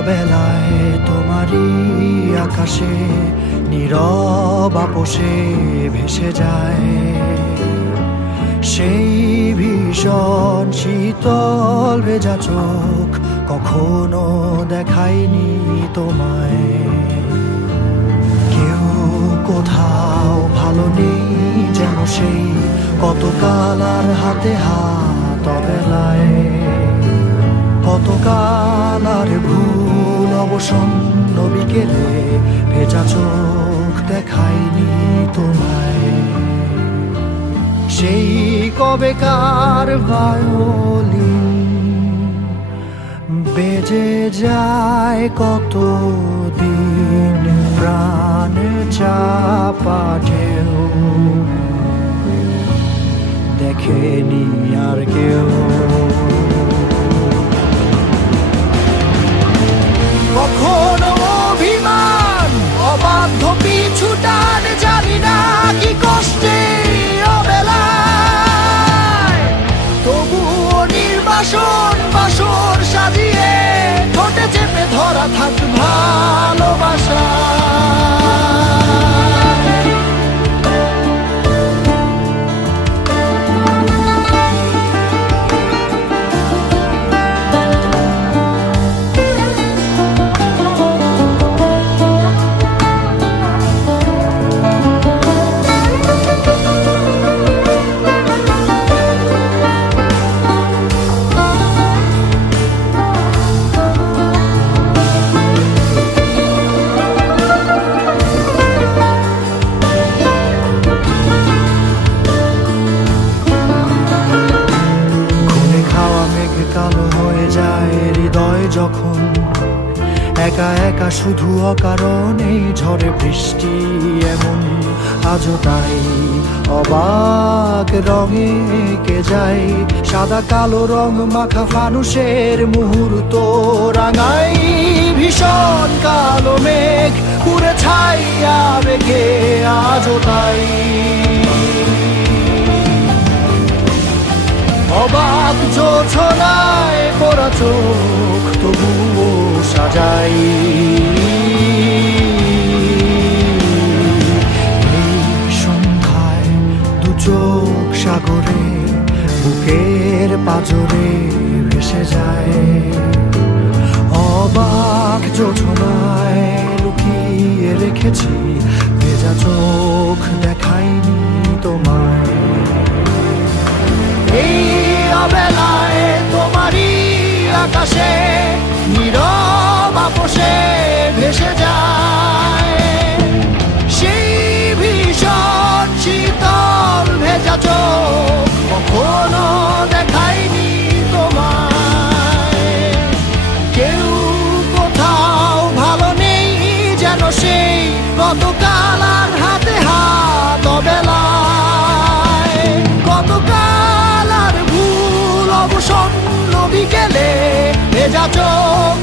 অবেলায় তোমারই আকাশে নীরব আপোষে ভেসে যায় সেই ভীষণ শীতল ভেজা চোখ, কখনো দেখায়নি তোমায়। কেউ কোথাও ভালো নেই যেন সেই কতকাল আর হাতে হাত অবেলায়, কতকাল আর ভুল অবসন্ন বিকেলে ভেজা চোখ দেখায়নি তোমায়। সেই কবেকার ভায়োলিন বেজে যায় কতদিন, প্রাণ চাপা ঢেউ দেখেনি আর কেউ। কখনো অভিমান অবাধ্য পিছুটান, জানি না কি কষ্টে অবেলায়, তবুও নির্বাসন বাসর সাজিয়ে ঠোঁটে চেপে ধরা থাক ভালোবাসা। কালো হয়ে যায় হৃদয় যখন, একা একা শুধু অকারণেই ঝড়ে বৃষ্টি এমন, আজও তাই অবাক রঙে এঁকে যায় সাদা কালো রং মাখা ফানুষের মুহূর্ত রাঙাই। ভীষণ কালো মেঘ পুরে ছাইয়া বেগে আজও তাই অবাক জোছনায় পড়া চোখ তবুও সাজাই। এই সন্ধ্যায় দু চোখ সাগরে বুকের পাজরে ভেসে যায়, অবাক জোছনায় লুকিয়ে রেখেছি ভেজা চোখ দেখায়নি তোমায়। এই অবেলায় তোমারই আকাশে নীরব আপোষে ভেসে যায় সেই ভীষণ শীতল ভেজা চোখ, কখনো দেখায়নি তোমায়। কেউ কোথাও ভালো নেই যেন সেই কতকাল আর হাতে হাত অবেলায়, কতকাল আর ভুল অবসন্ন বিকেলে ভেজা চোখ